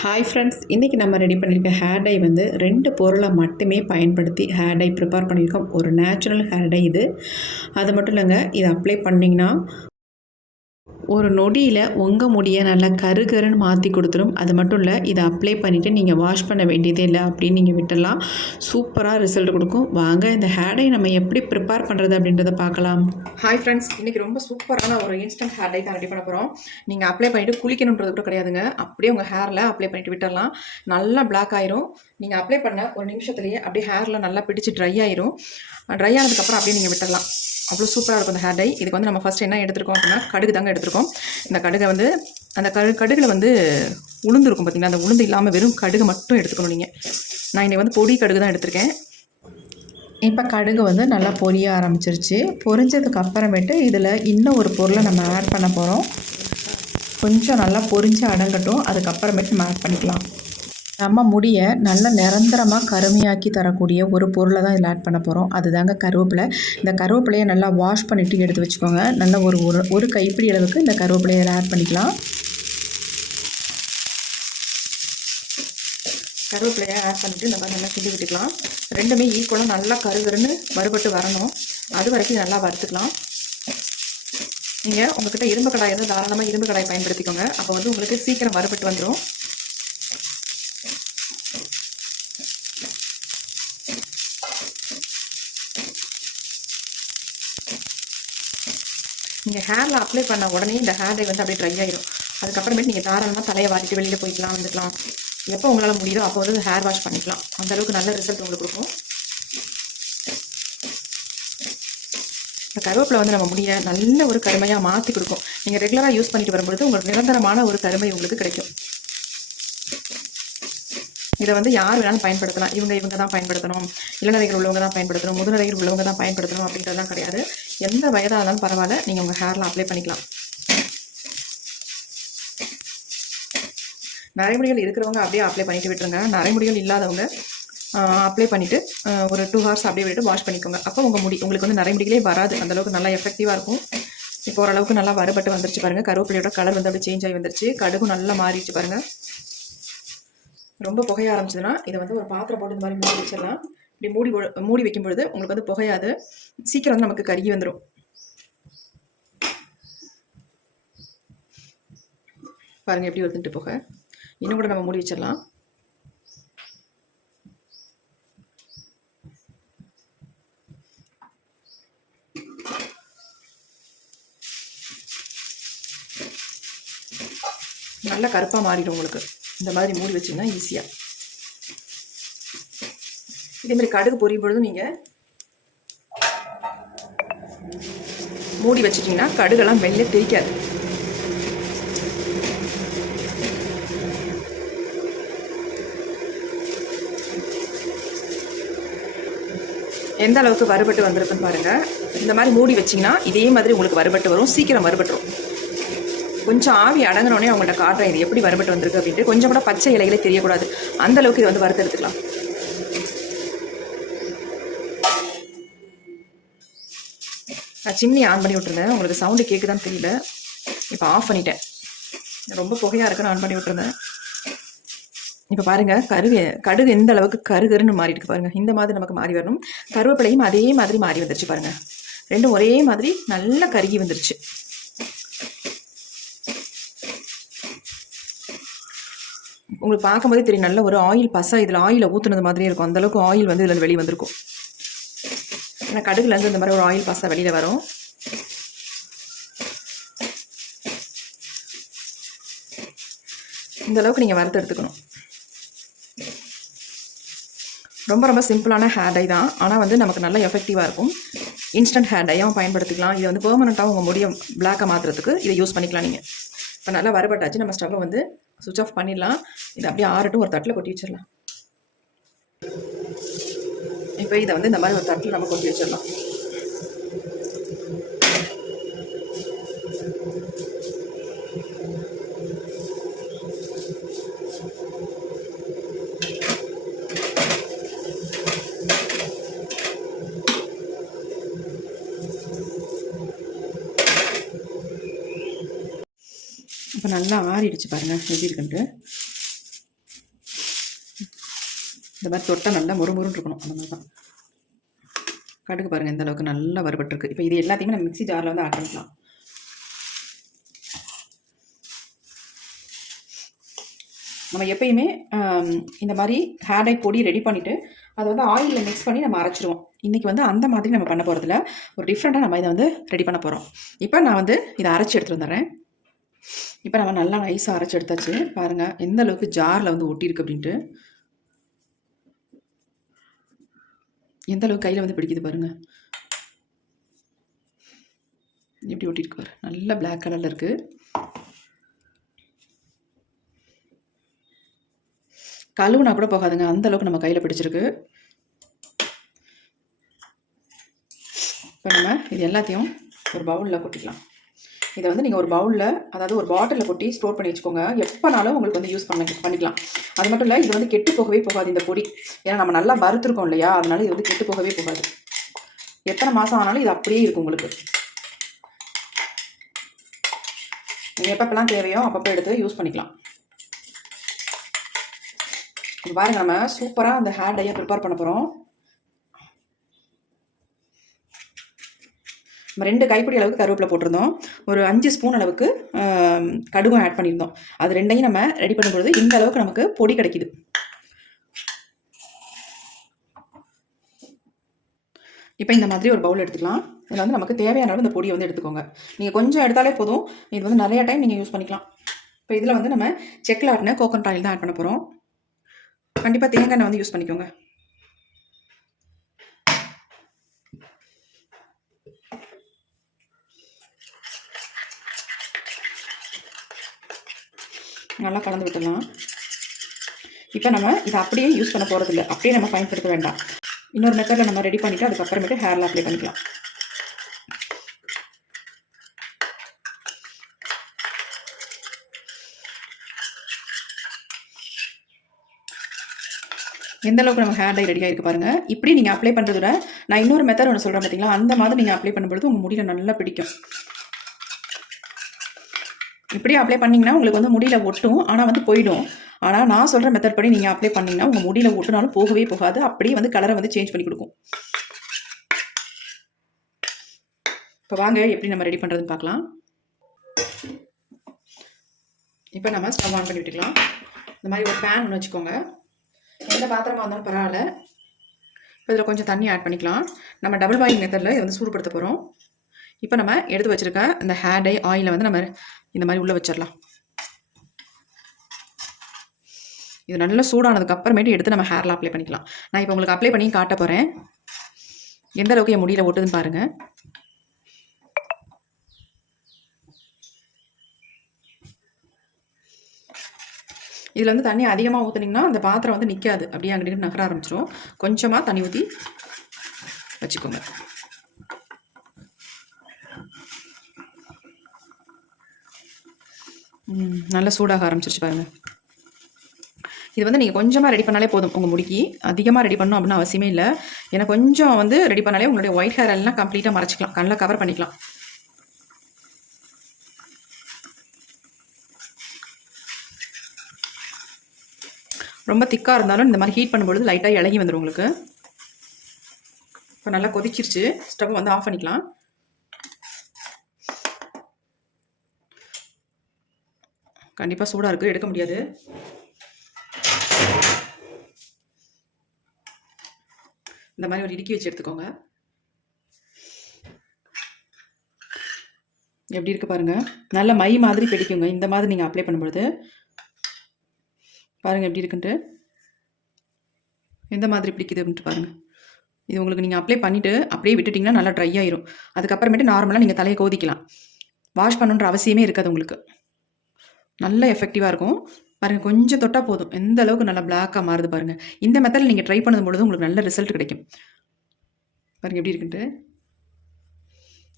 Hi friends இன்றைக்கி நம்ம ready பண்ணியிருக்க ஹேர் டை வந்து ரெண்டு பொருளை மட்டுமே பயன்படுத்தி ஹேர் டை ப்ரிப்பேர் பண்ணியிருக்கோம். ஒரு நேச்சுரல் ஹேர் டை இது. அது மட்டும் இல்லைங்க இதை அப்ளை பண்ணிங்கன்னா ஒரு நொடியில் உங்கள் முடியை நல்லா கருகருன்னு மாற்றி கொடுத்துரும். அது மட்டும் இல்லை இதை அப்ளை பண்ணிவிட்டு நீங்கள் வாஷ் பண்ண வேண்டியதே இல்லை அப்படின்னு நீங்கள் விட்டுடலாம். சூப்பராக ரிசல்ட் கொடுக்கும். வாங்க இந்த ஹேடை நம்ம எப்படி ப்ரிப்பேர் பண்ணுறது அப்படின்றத பார்க்கலாம். ஹாய் ஃப்ரெண்ட்ஸ் இன்றைக்கி ரொம்ப சூப்பரான ஒரு இன்ஸ்டன்ட் ஹேர் டை தான் ரெடி பண்ண போகிறோம் நீங்கள் அப்ளை பண்ணிவிட்டு குளிக்கணுன்றது கூட கிடையாதுங்க. அப்படியே உங்கள் ஹேரில் அப்ளை பண்ணிவிட்டு விட்டுடலாம். நல்லா பிளாக் ஆயிரும். நீங்கள் அப்ளை பண்ண ஒரு நிமிஷத்துலேயே அப்படியே ஹேரில் நல்லா பிடிச்சி ட்ரை ஆயிரும். ட்ரை ஆனதுக்கப்புறம் அப்படியே நீங்கள் விட்டுடலாம். அவ்வளோ சூப்பராக இருக்கும் இந்த ஹேர் டை இதுக்கு வந்து நம்ம ஃபஸ்ட் என்ன எடுத்துருக்கோம் அப்படின்னா கடுகு தாங்க எடுத்துருக்கோம். இந்த கடுகை வந்து அந்த கடு கடுகில் வந்து உளுந்து இருக்கும் பார்த்திங்கன்னா அந்த உளுந்து இல்லாமல் வெறும் கடுகு மட்டும் எடுத்துக்கணும் நீங்கள் நான் இன்றைக்கி வந்து பொடி கடுகு தான் எடுத்திருக்கேன். இப்போ கடுகு வந்து நல்லா பொரிய ஆரம்பிச்சிருச்சு. பொரிஞ்சதுக்கு அப்புறமேட்டு இதில் இன்னும் ஒரு பொருளை நம்ம ஆட் பண்ண போகிறோம் கொஞ்சம் நல்லா பொரிஞ்சு அடங்கட்டும். அதுக்கப்புறமேட்டு நம்ம ஆட் பண்ணிக்கலாம். நம்ம முடியை நல்ல நிரந்தரமாக கருமையாக்கி தரக்கூடிய ஒரு பொருளை தான் இதில் ஆட் பண்ண போகிறோம் அதுதாங்க கருவேப்பிலை. இந்த கருவேப்பிலையை நல்லா வாஷ் பண்ணிவிட்டு எடுத்து வச்சுக்கோங்க. நல்ல ஒரு ஒரு ஒரு கைப்பிடி அளவுக்கு இந்த கருவேப்பிலையை இதில் ஆட் பண்ணிக்கலாம். கருவேப்பிலையை ஆட் பண்ணிவிட்டு நம்ம நல்லா கிண்டி விட்டுக்கலாம். ரெண்டுமே ஈக்குவலாக நல்லா கருகருன்னு வறுபட்டு வரணும். அது வரைக்கும் நல்லா வறுத்துக்கலாம். நீங்கள் உங்கள்கிட்ட இரும்பு கடாய் இருந்தால் தாராளமாக இரும்பு கடாய் பயன்படுத்திக்கோங்க. அப்போ வந்து உங்களுக்கு சீக்கிரம் வறுபட்டு வந்துடும் ஹேரில் அப்ளை பண்ண உடனே இந்த ஹேர் டை வந்து அப்படியே ட்ரை ஆயிடும் அதுக்கப்புறமேட்டு நீங்கள் தாராளமாக தலையை வாரிட்டு வெளியில் போய்க்கலாம் வந்துக்கலாம். எப்போ உங்களால் முடியுதோ அப்போ வந்து ஹேர் வாஷ் பண்ணிக்கலாம். அந்தளவுக்கு நல்ல ரிசல்ட் உங்களுக்கு கொடுக்கும். இந்த கருவேப்பிலை வந்து நம்ம முடிய நல்ல ஒரு கருமையாக மாற்றி கொடுக்கும். நீங்கள் ரெகுலராக யூஸ் பண்ணிட்டு வரும்பொழுது உங்களுக்கு நிரந்தரமான ஒரு கருமை உங்களுக்கு கிடைக்கும். இதை வந்து யார் வேணாலும் பயன்படுத்தலாம். இவங்க இவங்க தான் பயன்படுத்தணும். இளநரைகள் உள்ளவங்க தான் பயன்படுத்தணும். முதுநரைகள் உள்ளவங்க தான் பயன்படுத்தணும் அப்படின்றதுலாம் கிடையாது. எந்த வயதாக இருந்தாலும் பரவாயில்ல. நீங்கள் உங்கள் ஹேரில் அப்ளை பண்ணிக்கலாம். நரைமுடிகள் இருக்கிறவங்க அப்படியே அப்ளை பண்ணிட்டு விட்டுருங்க. நரைமுடிகள் இல்லாதவங்க அப்ளை பண்ணிவிட்டு ஒரு டூ ஹவர்ஸ் அப்படியே விட்டு வாஷ் பண்ணிக்கோங்க. அப்போ உங்கள் முடி உங்களுக்கு வந்து நரைமுடிகளே வராது. அந்தளவுக்கு நல்லா எஃபெக்டிவாக இருக்கும். இப்போ ஓரளவுக்கு நல்லா வறுபட்டு வந்துருச்சு பாருங்கள் கருவேப்பிலையோட கலர் வந்து அப்படியே சேஞ்ச் ஆகி வந்துருச்சு. கடுகு நல்லா மாறிடுச்சு பாருங்கள் ரொம்ப புகைய ஆரம்பிச்சதுன்னா இதை வந்து ஒரு பாத்திரம் போட்டு இந்த மாதிரி மூடி வச்சிடலாம். இப்படி மூடி மூடி வைக்கும் பொழுது உங்களுக்கு வந்து புகையாது. சீக்கிரம் வந்து நமக்கு கருகி வந்துடும் பாருங்கள் எப்படி வருதுன்ட்டு புகை. இன்னும் கூட நம்ம மூடி வச்சிடலாம். நல்ல கருப்பாக மாறிடும் உங்களுக்கு. இந்த மாதிரி மூடி வச்சிங்கன்னா ஈஸியாக இதே மாதிரி கடுகு பொரியும் பொழுதும் நீங்கள் மூடி வச்சிட்டிங்கன்னா கடுகெல்லாம் மெல்ல தெரிக்காது எந்த அளவுக்கு வறுபட்டு வந்திருக்குன்னு பாருங்க. இந்த மாதிரி மூடி வச்சிங்கன்னா இதே மாதிரி உங்களுக்கு வறுபட்டு வரும். சீக்கிரம் வறுபட்டுரும். கொஞ்சம் ஆவி அடங்கினோடனே அவங்கள்ட்ட காட்டுறேன் இது எப்படி வறுபட்டு வந்திருக்கு அப்படின்ட்டு. கொஞ்சம் கூட பச்சை இலைகளே தெரியக்கூடாது. அந்த அளவுக்கு இது வந்து வறுத்து எடுத்துக்கலாம். நான் சிம்னி ஆன் பண்ணி விட்டுருந்தேன். உங்களுக்கு சவுண்டு கேட்குதான்னு தெரியல. இப்போ ஆஃப் பண்ணிட்டேன். ரொம்ப புகையாக இருக்குன்னு ஆன் பண்ணி விட்டுருந்தேன். இப்போ பாருங்க கருகு கடுகு எந்த அளவுக்கு கருகருன்னு மாறி இருக்கு பாருங்கள் இந்த மாதிரி நமக்கு மாறி வரணும். கருவேப்பிலையும் அதே மாதிரி மாறி வந்துருச்சு பாருங்கள் ரெண்டும் ஒரே மாதிரி நல்லா கருகி வந்துருச்சு. உங்களுக்கு பார்க்கும்போதே தெரியும் நல்ல ஒரு ஆயில் பசை இதில் ஆயிலை ஊற்றுனது மாதிரியே இருக்கும். அந்தளவுக்கு ஆயில் வந்து இதில் வெளியே வந்திருக்கும். ஏன்னா கடுகுலேருந்து இந்த மாதிரி ஒரு ஆயில் பசை வெளியில் வரும். இந்த அளவுக்கு நீங்கள் வறுத்து எடுத்துக்கணும். ரொம்ப ரொம்ப சிம்பிளான ஹேர் டை தான். ஆனால் வந்து நமக்கு நல்ல எஃபெக்டிவாக இருக்கும். இன்ஸ்டன்ட் ஹேர் டையாகவும் பயன்படுத்திக்கலாம். இது வந்து பெர்மனண்ட்டாக உங்கள் முடியும் பிளாக்காக மாற்றுறதுக்கு இதை யூஸ் பண்ணிக்கலாம் நீங்கள் இப்போ நல்லா வரப்பட்டாச்சு நம்ம ஸ்டவ்வை வந்து சுவிச் ஆஃப் பண்ணிடலாம். இதை அப்படியே ஆறட்டும் ஒரு தட்டில் கொட்டி வச்சிடலாம். இப்போ இதை வந்து இந்த மாதிரி ஒரு தட்டில் நம்ம கொட்டி வச்சிடலாம். நல்லா ஆறிடுச்சு பாருங்கள் எப்படி இருக்குன்ட்டு. இந்த மாதிரி தொட்டால் நல்லா முறுமுறுன்னு இருக்கணும் அந்த மாதிரி தான். கடுகு பாருங்கள் இந்த அளவுக்கு நல்லா வறுபட்டுருக்கு. இப்போ இது எல்லாத்தையுமே நம்ம மிக்ஸி ஜாரில் வந்து ஆட் பண்ணிக்கலாம். நம்ம எப்பயுமே இந்த மாதிரி ஹேர் டை பொடி ரெடி பண்ணிவிட்டு அதை வந்து ஆயிலில் மிக்ஸ் பண்ணி நம்ம அரைச்சிருவோம். இன்றைக்கி வந்து அந்த மாதிரி நம்ம பண்ண போகிறதில்ல ஒரு டிஃப்ரெண்ட்டாக நம்ம இதை வந்து ரெடி பண்ண போகிறோம் இப்போ நான் வந்து இதை அரைச்சி எடுத்துகிட்டு வந்துடுறேன். இப்போ நம்ம நல்லா நைஸாக அரைச்சி எடுத்தாச்சு. பாருங்கள் எந்த அளவுக்கு ஜாரில் வந்து ஒட்டியிருக்கு அப்படின்ட்டு. எந்த அளவுக்கு கையில் வந்து பிடிக்குது பாருங்கள் எப்படி ஒட்டியிருக்கு பாரு. நல்ல பிளாக் கலரில் இருக்குது கழுவுனா கூட போகாதுங்க. அந்த அளவுக்கு நம்ம கையில் பிடிச்சிருக்கு. இப்போ நம்ம இது எல்லாத்தையும் ஒரு பவுலில் கொட்டிக்கலாம். இதை வந்து நீங்கள் ஒரு பவுலில் அதாவது ஒரு பாட்டிலில் கொட்டி ஸ்டோர் பண்ணி வச்சுக்கோங்க. எப்போனாலும் உங்களுக்கு வந்து யூஸ் பண்ண பண்ணிக்கலாம். அது மட்டும் இல்லை இது வந்து கெட்டு போகவே போகாது இந்த பொடி. ஏன்னா நம்ம நல்லா வறுத்துருக்கோம் இல்லையா? அதனால இது வந்து கெட்டு போகவே போகாது. எத்தனை மாதம் ஆனாலும் இது அப்படியே இருக்கும் உங்களுக்கு. நீங்கள் எப்பப்பெல்லாம் தேவையோ அப்பப்போ எடுத்து யூஸ் பண்ணிக்கலாம். இப்போ பாருங்க நம்ம சூப்பராக அந்த ஹேர் டையை ப்ரிப்பேர் பண்ண போகிறோம் நம்ம ரெண்டு கைப்பிடி அளவுக்கு கருவேப்பிலை போட்டிருந்தோம். ஒரு அஞ்சு ஸ்பூன் அளவுக்கு கடுகும் ஆட் பண்ணியிருந்தோம். அது ரெண்டையும் நம்ம ரெடி பண்ணும்பொழுது இந்த அளவுக்கு நமக்கு பொடி கிடைக்குது. இப்போ இந்த மாதிரி ஒரு பவுல் எடுத்துக்கலாம். இதில் வந்து நமக்கு தேவையான அளவு இந்த பொடியை வந்து எடுத்துக்கோங்க. நீங்கள் கொஞ்சம் எடுத்தாலே போதும். இது வந்து நிறைய டைம் நீங்கள் யூஸ் பண்ணிக்கலாம். இப்போ இதில் வந்து நம்ம செக்கில் ஆட்டின கோகோனட் ஆயில் தான் ஆட் பண்ண போகிறோம் கண்டிப்பாக தேங்காய் எண்ணெய் வந்து யூஸ் பண்ணிக்கோங்க. நல்லா கலந்து விட்டுடலாம். இப்போ நம்ம இதை அப்படியே யூஸ் பண்ண போகிறதில்ல அப்படியே நம்ம பயன்படுத்த வேண்டாம். இன்னொரு மெத்தடில் நம்ம ரெடி பண்ணிவிட்டு அதுக்கப்புறமேட்டு ஹேரில் அப்ளை பண்ணிக்கலாம். எந்த அளவுக்கு நம்ம ஹேர் டை ரெடியாக இருக்குது பாருங்கள் இப்படி நீங்கள் அப்ளை பண்ணுறத விட நான் இன்னொரு மெத்தட் ஒன்று சொல்கிறேன் பார்த்தீங்களா அந்த மாதிரி நீங்கள் அப்ளை பண்ணும்பொழுது உங்கள் முடியில நல்லா பிடிக்கும். இப்படியே அப்ளை பண்ணிங்கன்னா உங்களுக்கு வந்து முடியல ஒட்டும் ஆனால் வந்து போயிடும். ஆனால் நான் சொல்கிற மெத்தட் படி நீங்கள் அப்ளை பண்ணிங்கன்னா உங்கள் முடியல ஒட்டுனாலும் போகவே போகாது. அப்படியே வந்து கலரை வந்து சேஞ்ச் பண்ணி கொடுக்கும். இப்போ வாங்க எப்படி நம்ம ரெடி பண்ணுறதுன்னு பார்க்கலாம். இப்போ நம்ம ஸ்டவ் ஆன் பண்ணி விட்டுக்கலாம். இந்த மாதிரி ஒரு பேன் ஒன்று வச்சுக்கோங்க. எந்த பாத்திரமாக இருந்தாலும் பரவாயில்ல. இப்போ இதில் கொஞ்சம் தண்ணி ஆட் பண்ணிக்கலாம். நம்ம டபுள் பாயில் மெத்தடில் இதை வந்து சூடுபடுத்த போகிறோம் இப்போ நம்ம எடுத்து வச்சுருக்க அந்த ஹேர் டை ஆயிலை வந்து நம்ம இந்த மாதிரி உள்ளே வச்சிடலாம். இது நல்லா சூடானதுக்கு அப்புறமேட்டு எடுத்து நம்ம ஹேரில் அப்ளை பண்ணிக்கலாம். நான் இப்போ உங்களுக்கு அப்ளை பண்ணி காட்ட போகிறேன் எந்த அளவுக்கு என் முடியில் ஒட்டுதுன்னு பாருங்கள் இதில் வந்து தண்ணி அதிகமாக ஊற்றுனீங்கன்னா அந்த பாத்திரம் வந்து நிற்காது அப்படியே அங்கிட்டு நகர ஆரம்பிச்சிடும் கொஞ்சமாக தண்ணி ஊற்றி வச்சுக்கோங்க. நல்லா சூடாக ஆரம்பிச்சிருச்சு பாருங்கள் இது வந்து நீங்கள் கொஞ்சமாக ரெடி பண்ணாலே போதும் உங்கள் முடிக்கு. அதிகமாக ரெடி பண்ணணும் அப்படின்னு அவசியமே இல்லை. ஏன்னா கொஞ்சம் வந்து ரெடி பண்ணாலே உங்களுடைய ஒயிட் ஹேர் எல்லாம் கம்ப்ளீட்டாக மறைச்சிக்கலாம். கண்ணில் கவர் பண்ணிக்கலாம். ரொம்ப திக்காக இருந்தாலும் இந்த மாதிரி ஹீட் பண்ணும்பொழுது லைட்டாக இலகி வந்துடும் உங்களுக்கு. இப்போ நல்லா கொதிச்சிருச்சு. ஸ்டவ் வந்து ஆஃப் பண்ணிக்கலாம். கண்டிப்பாக சூடாக இருக்குது எடுக்க முடியாது. இந்த மாதிரி ஒரு இடுக்கி வச்சு எடுத்துக்கோங்க. எப்படி இருக்குது பாருங்கள் நல்ல மை மாதிரி பிடிக்குங்க. இந்த மாதிரி நீங்கள் அப்ளை பண்ணும்பொழுது. பாருங்கள் எப்படி இருக்குன்ட்டு. எந்த மாதிரி பிடிக்குது அப்படின்ட்டு இது உங்களுக்கு நீங்கள் அப்ளை பண்ணிவிட்டு அப்படியே விட்டுட்டிங்கன்னா நல்லா ட்ரை ஆயிரும். அதுக்கப்புறமேட்டு நார்மலாக நீங்கள் தலையை கோதிக்கலாம். வாஷ் பண்ணுன்ற அவசியமே இருக்காது உங்களுக்கு. நல்ல எஃபெக்டிவாக இருக்கும். பாருங்கள் கொஞ்சம் தொட்டால் போதும். எந்த அளவுக்கு நல்லா பிளாக்காக மாறுது பாருங்கள் இந்த மெத்தடில் நீங்கள் ட்ரை பண்ணும் பொழுது உங்களுக்கு நல்ல ரிசல்ட் கிடைக்கும். பாருங்கள் எப்படி இருக்குன்ட்டு.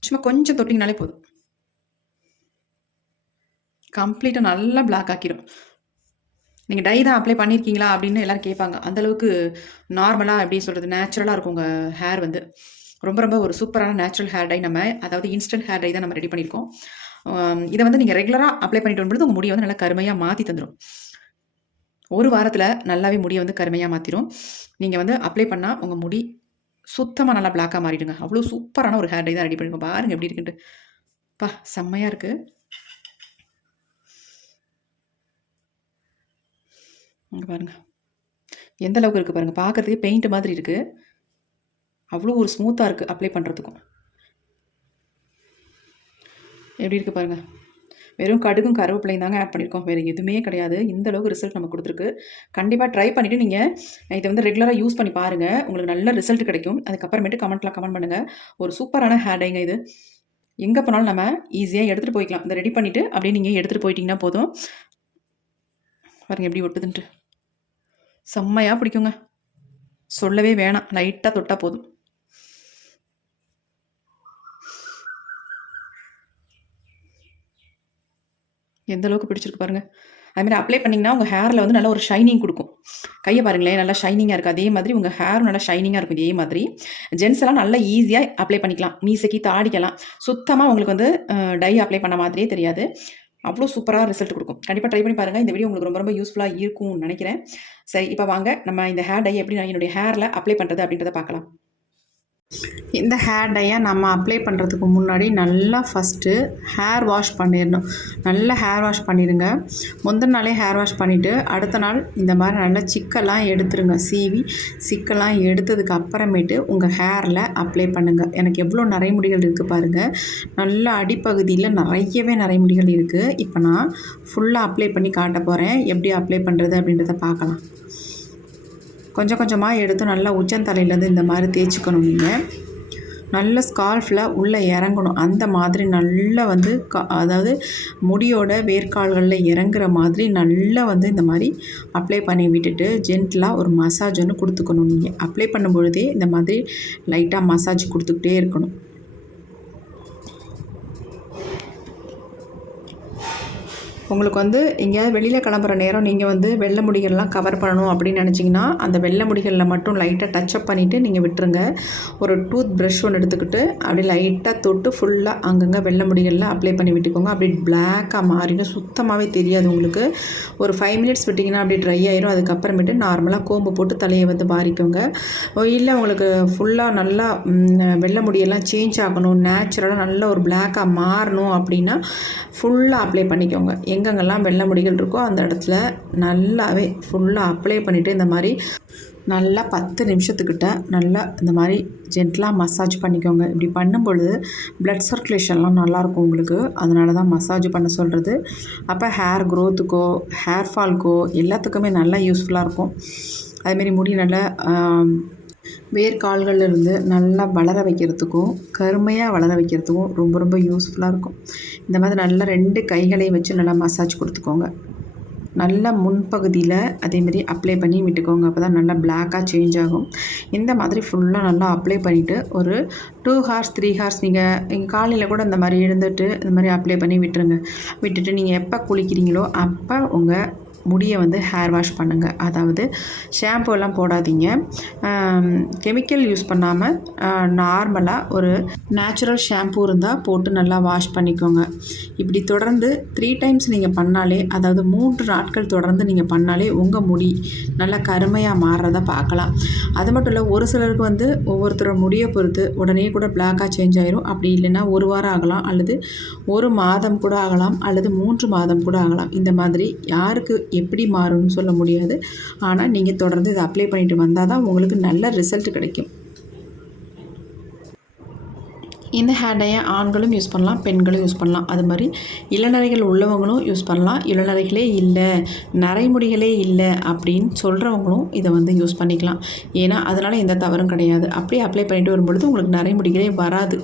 சும்மா கொஞ்சம் தொட்டிங்கனாலே போதும். கம்ப்ளீட்டாக நல்லா பிளாக் ஆக்கிடும் நீங்கள் டை தான் அப்ளை பண்ணியிருக்கீங்களா அப்படின்னு எல்லோரும் கேட்பாங்க. அந்தளவுக்கு நார்மலாக எப்படி சொல்கிறது நேச்சுரலாக இருக்கும் உங்கள் ஹேர் வந்து. ரொம்ப ரொம்ப ஒரு சூப்பரான நேச்சுரல் ஹேர் டை நம்ம அதாவது இன்ஸ்டன்ட் ஹேர் டை தான் நம்ம ரெடி பண்ணியிருக்கோம் இதை வந்து நீங்கள் ரெகுலராக அப்ளை பண்ணிட்டு வரும்போது உங்கள் முடியை வந்து நல்லா கருமையாக மாற்றி தந்துடும் ஒரு வாரத்தில் நல்லாவே முடியை வந்து கருமையாக மாற்றிடும் நீங்கள் வந்து அப்ளை பண்ணால் உங்கள் முடி சுத்தமாக நல்லா பிளாக்காக மாறிடுங்க. அவ்வளோ சூப்பரான ஒரு ஹேர் டை தான் ரெடி பண்ணிக்கோ பாருங்கள் எப்படி இருக்குன்ட்டு. பா செம்மையாக இருக்குது இங்கே பாருங்கள் எந்த அளவுக்கு இருக்குது பாருங்கள் பார்க்குறதுக்கு பெயிண்ட் மாதிரி இருக்குது அவ்வளோ ஒரு ஸ்மூத்தாக இருக்குது அப்ளை பண்ணுறதுக்கும் எப்படி இருக்குது பாருங்கள் வெறும் கடுகும் கருவேப்பிலையும் தாங்க ஆட் பண்ணியிருக்கோம் வேறு எதுவுமே கிடையாது. இந்த அளவுக்கு ரிசல்ட் நம்ம கொடுத்துருக்கு. கண்டிப்பாக ட்ரை பண்ணிவிட்டு நீங்கள் இதை வந்து ரெகுலராக யூஸ் பண்ணி பாருங்கள் உங்களுக்கு நல்ல ரிசல்ட் கிடைக்கும். அதுக்கப்புறமேட்டு கமெண்ட்டில் கமெண்ட் பண்ணுங்கள் ஒரு சூப்பரான ஹேர் டைங்க இது. எங்கே போனாலும் நம்ம ஈஸியாக எடுத்துகிட்டு போய்க்கலாம். இதை ரெடி பண்ணிவிட்டு அப்படியே நீங்கள் எடுத்துகிட்டு போயிட்டீங்கன்னா போதும். பாருங்கள் எப்படி ஒட்டுதுன்ட்டு. செம்மையாக பிடிக்குங்க. சொல்லவே வேணாம். லைட்டாக தொட்டால் போதும். எந்த அளவுக்கு பிடிச்சிருக்கு பாருங்க. அதுமாதிரி அப்ளை பண்ணிங்கன்னா உங்கள் ஹேரில் வந்து நல்ல ஒரு ஷைனிங் கொடுக்கும். கையை பாருங்களேன் நல்லா ஷைனிங்காக இருக்குது அதே மாதிரி உங்கள் ஹேரும் நல்லா ஷைனிங்காக இருக்கும். இதே மாதிரி ஜென்ஸ் எல்லாம் நல்லா ஈஸியாக அப்ளை பண்ணிக்கலாம். மீசைக்கு தாடிக்கலாம் சுத்தமாக உங்களுக்கு வந்து டை அப்ளை பண்ண மாதிரியே தெரியாது. அவ்வளோ சூப்பராக ரிசல்ட் கொடுக்கும். கண்டிப்பாக ட்ரை பண்ணி பாருங்கள் இந்த வீடியோ உங்களுக்கு ரொம்ப ரொம்ப யூஸ்ஃபுல்லாக இருக்கும்னு நினைக்கிறேன். சரி இப்போ வாங்க. நம்ம இந்த ஹேர் டை எப்படி நான் என்னுடைய ஹேரில் அப்ளை பண்ணுறது அப்படின்றத பார்க்கலாம். இந்த ஹேர் டையை நம்ம அப்ளை பண்ணுறதுக்கு முன்னாடி நல்லா ஃபஸ்ட்டு ஹேர் வாஷ் பண்ணிடணும். நல்லா ஹேர் வாஷ் பண்ணிடுங்க. முந்தின நாளே ஹேர் வாஷ் பண்ணிவிட்டு அடுத்த நாள் இந்த மாதிரி நல்லா சிக்கெல்லாம் எடுத்துருங்க. சீவி சிக்கெல்லாம் எடுத்ததுக்கு அப்புறமேட்டு உங்கள் ஹேரில் அப்ளை பண்ணுங்கள் எனக்கு எவ்வளோ நரைமுடிகள் இருக்குது பாருங்கள் நல்ல அடிப்பகுதியில் நிறையவே நரைமுடிகள் இருக்குது இப்போ நான் ஃபுல்லாக அப்ளை பண்ணி காட்ட போகிறேன் எப்படி அப்ளை பண்ணுறது அப்படின்றத பார்க்கலாம். கொஞ்சம் கொஞ்சமாக எடுத்து நல்லா உச்சந்தலையிலேருந்து இந்த மாதிரி தேய்ச்சிக்கணும் நீங்கள் நல்ல ஸ்கார்ஃபில் உள்ளே இறங்கணும். அந்த மாதிரி நல்லா வந்து கா அதாவது முடியோட வேர்க்கால்களில் இறங்குற மாதிரி நல்லா வந்து இந்த மாதிரி அப்ளை பண்ணி விட்டுட்டு ஜென்டலாக ஒரு மசாஜ் ஒன்று கொடுத்துக்கணும் நீங்கள் அப்ளை பண்ணும்பொழுதே இந்த மாதிரி லைட்டாக மசாஜ் கொடுத்துக்கிட்டே இருக்கணும். உங்களுக்கு வந்து எங்கேயாவது வெளியில் கிளம்புற நேரம் நீங்கள் வந்து வெள்ளை முடிகள்லாம் கவர் பண்ணணும் அப்படின்னு நினச்சிங்கன்னா அந்த வெள்ளை முடிகளில் மட்டும் லைட்டாக டச்சப் பண்ணிவிட்டு நீங்கள் விட்டுருங்க. ஒரு டூத் ப்ரஷ் ஒன்று எடுத்துக்கிட்டு அப்படி லைட்டாக தொட்டு ஃபுல்லாக அங்கங்கே வெள்ளை முடிகளில் அப்ளை பண்ணி விட்டுக்கோங்க. அப்படி பிளாக்காக மாறிடும். சுத்தமாகவே தெரியாது உங்களுக்கு. ஒரு ஃபைவ் மினிட்ஸ் விட்டிங்கன்னா அப்படி ட்ரை ஆயிரும். அதுக்கப்புறமேட்டு நார்மலாக கோம்பு போட்டு தலையை வந்து பாரிக்கோங்க. இல்லை உங்களுக்கு ஃபுல்லாக நல்லா வெள்ளை முடியெல்லாம் சேஞ்ச் ஆகணும். நேச்சுரலாக நல்ல ஒரு பிளாக்காக மாறணும் அப்படின்னா ஃபுல்லாக அப்ளை பண்ணிக்கோங்க. எங்கெங்கெல்லாம் வெள்ளை முடிகள் இருக்கோ அந்த இடத்துல நல்லாவே ஃபுல்லாக அப்ளை பண்ணிவிட்டு இந்த மாதிரி நல்லா பத்து நிமிஷத்துக்கிட்ட நல்லா இந்த மாதிரி ஜென்டலாக மசாஜ் பண்ணிக்கோங்க. இப்படி பண்ணும் பொழுது ப்ளட் சர்க்குலேஷன்லாம் நல்லாயிருக்கும் உங்களுக்கு. அதனால தான் மசாஜ் பண்ண சொல்கிறது அப்போ ஹேர் க்ரோத்துக்கோ ஹேர் ஃபால்க்கோ எல்லாத்துக்குமே நல்லா யூஸ்ஃபுல்லாக இருக்கும். அதுமாரி முடி நல்லா வேர்க்கால்கள்ல இருந்து நல்லா வளர வைக்கிறதுக்கும் கருமையாக வளர வைக்கிறதுக்கும் ரொம்ப ரொம்ப யூஸ்ஃபுல்லாக இருக்கும். இந்த மாதிரி நல்லா ரெண்டு கைகளையும் வச்சு நல்லா மசாஜ் கொடுத்துக்கோங்க. நல்லா முன்பகுதியில் அதேமாரி அப்ளை பண்ணி விட்டுக்கோங்க. அப்போ தான் நல்லா பிளாக்காக சேஞ்ச் ஆகும். இந்த மாதிரி ஃபுல்லாக நல்லா அப்ளை பண்ணிவிட்டு ஒரு டூ ஹார்ஸ் த்ரீ ஹார்ஸ் நீங்கள் நீங்கள் காலையில் கூட இந்த மாதிரி எழுந்துட்டு இந்த மாதிரி அப்ளை பண்ணி விட்டுருங்க. விட்டுட்டு நீங்கள் எப்போ குளிக்கிறீங்களோ அப்போ உங்கள் முடியை வந்து ஹேர் வாஷ் பண்ணுங்கள் அதாவது ஷாம்பு எல்லாம் போடாதீங்க. கெமிக்கல் யூஸ் பண்ணாமல் நார்மலாக ஒரு நேச்சுரல் ஷாம்பு இருந்தால் போட்டு நல்லா வாஷ் பண்ணிக்கோங்க. இப்படி தொடர்ந்து த்ரீ டைம்ஸ் நீங்கள் பண்ணாலே அதாவது மூன்று நாட்கள் தொடர்ந்து நீங்கள் பண்ணாலே உங்கள் முடி நல்லா கருமையாக மாறுறத பார்க்கலாம். அது மட்டும் இல்லை ஒரு சிலருக்கு வந்து ஒவ்வொருத்தரோட முடியை பொறுத்து உடனே கூட பிளாக்காக சேஞ்ச் ஆயிரும். அப்படி இல்லைன்னா ஒரு வாரம் ஆகலாம் அல்லது ஒரு மாதம் கூட ஆகலாம் அல்லது மூன்று மாதம் கூட ஆகலாம். இந்த மாதிரி யாருக்கு எப்படி மாறும்னு சொல்ல முடியாது. ஆனால் நீங்கள் தொடர்ந்து இதை அப்ளை பண்ணிட்டு வந்தால் தான் உங்களுக்கு நல்ல ரிசல்ட் கிடைக்கும். இந்த ஹேர் டையை ஆண்களும் யூஸ் பண்ணலாம் பெண்களும் யூஸ் பண்ணலாம். அது மாதிரி இளநரைகள் உள்ளவங்களும் யூஸ் பண்ணலாம். இளநரைகளே இல்லை நரைமுடிகளே இல்லை அப்படின்னு சொல்கிறவங்களும் இதை வந்து யூஸ் பண்ணிக்கலாம். ஏன்னா அதனால் எந்த தவறும் கிடையாது. அப்படியே அப்ளை பண்ணிட்டு வரும்பொழுது உங்களுக்கு நரைமுடிகளே வராது.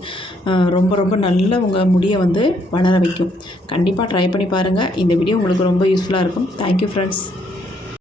ரொம்ப ரொம்ப நல்ல உங்கள் முடியை வந்து வளர வைக்கும். கண்டிப்பாக ட்ரை பண்ணி பாருங்கள் இந்த வீடியோ உங்களுக்கு ரொம்ப யூஸ்ஃபுல்லாக இருக்கும். Thank you friends